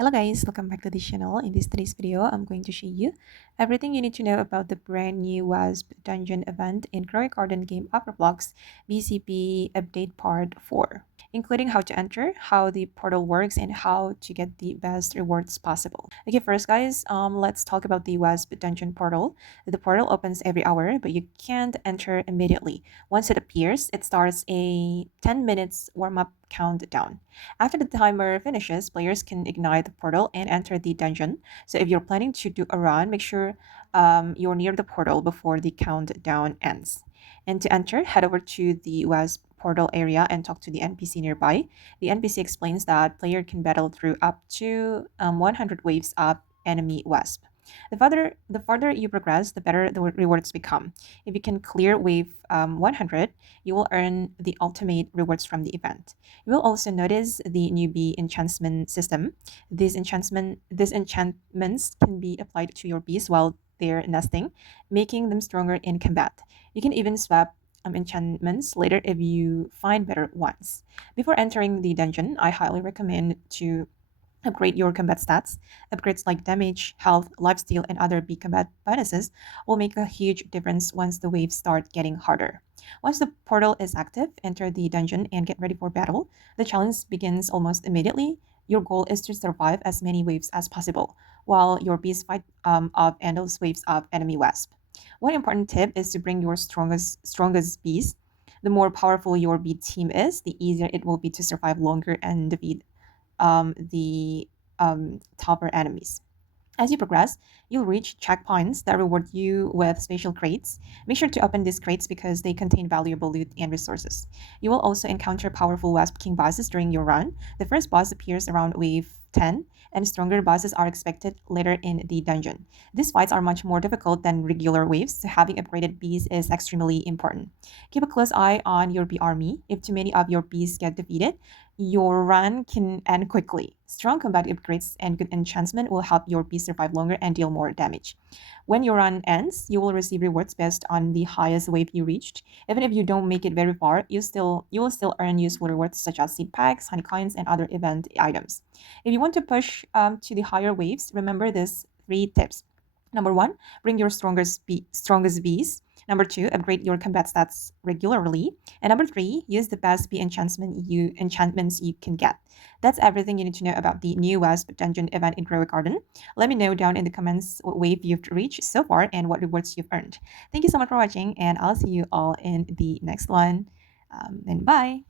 Hello guys, welcome back to the channel. In today's video, I'm going to show you everything you need to know about the brand new Wasp Dungeon event in Garden game of Roblox BCP Update Part 4, including how to enter, how the portal works, and how to get the best rewards possible. Okay, first guys, let's talk about the Wasp Dungeon portal. The portal opens every hour, but you can't enter immediately. Once it appears, it starts a 10 minutes warm-up countdown. After the timer finishes, players can ignite the portal and enter the dungeon. So if you're planning to do a run, make sure you're near the portal before the countdown ends. And to enter, head over to the Wasp portal area and talk to the NPC nearby. The NPC explains that player can battle through up to 100 waves of enemy Wasp. The farther you progress, the better the rewards become. If you can clear wave 100, you will earn the ultimate rewards from the event. You will also notice the newbie enchantment system. These enchantments can be applied to your bees while they're nesting, making them stronger in combat. You can even swap enchantments later if you find better ones. Before entering the dungeon, I highly recommend to upgrade your combat stats. Upgrades like damage, health, lifesteal, and other big combat bonuses will make a huge difference once the waves start getting harder. Once the portal is active, enter the dungeon and get ready for battle. The challenge begins almost immediately. Your goal is to survive as many waves as possible, while your bees fight off endless waves of enemy wasp. One important tip is to bring your strongest bees. The more powerful your bee team is, the easier it will be to survive longer and defeat the tougher enemies. As you progress, you'll reach checkpoints that reward you with special crates. Make sure to open these crates because they contain valuable loot and resources. You will also encounter powerful Wasp King bosses during your run. The first boss appears around wave 10, and stronger bosses are expected later in the dungeon. These fights are much more difficult than regular waves, so having upgraded bees is extremely important. Keep a close eye on your bee army. If too many of your bees get defeated, your run can end quickly. Strong combat upgrades and good enchantment will help your bees survive longer and deal more damage. When your run ends, you will receive rewards based on the highest wave you reached. Even if you don't make it very far, you will still earn useful rewards such as seed packs, honey coins, and other event items. If you want to push to the higher waves, remember these three tips. Number one, bring your strongest bees. Number two, upgrade your combat stats regularly. And number three, use the best bee enchantments you can get. That's everything you need to know about the new Wasp Dungeon event in Grow Garden. Let me know down in the comments what wave you've reached so far and what rewards you've earned. Thank you so much for watching, and I'll see you all in the next one. And bye.